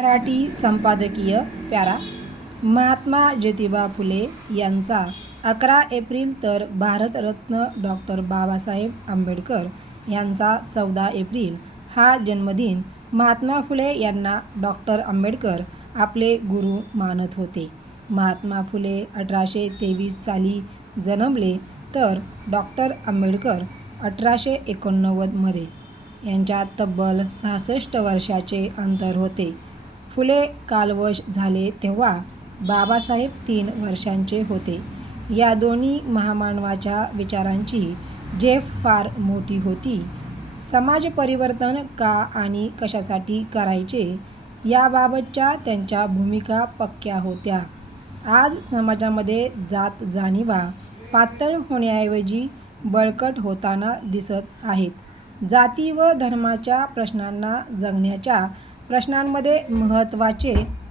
मराठी संपादकीय पॅरा. महात्मा ज्योतिबा फुले यांचा 11 एप्रिल तर भारतरत्न डॉक्टर बाबासाहेब आंबेडकर यांचा 14 एप्रिल हा जन्मदिन. महात्मा फुले यांना डॉक्टर आंबेडकर आपले गुरु मानत होते. महात्मा फुले 1823 साली जन्मले तर डॉक्टर आंबेडकर 1889 मध्ये. यांच्यात तब्बल 66 वर्षाचे अंतर होते. फुले कालवश झाले तेव्हा बाबासाहेब 3 वर्षांचे होते. या दोन्ही महामानवाच्या विचारांची झेप फार मोठी होती. समाज परिवर्तन का आणि कशासाठी करायचे याबाबतच्या त्यांच्या भूमिका पक्क्या होत्या. आज समाजामध्ये जात जाणिवा पातळ होण्याऐवजी बळकट होताना दिसत आहेत. जाती व धर्माच्या प्रश्नांना जगण्याच्या प्रश्नांमध्ये महत्त्वाचे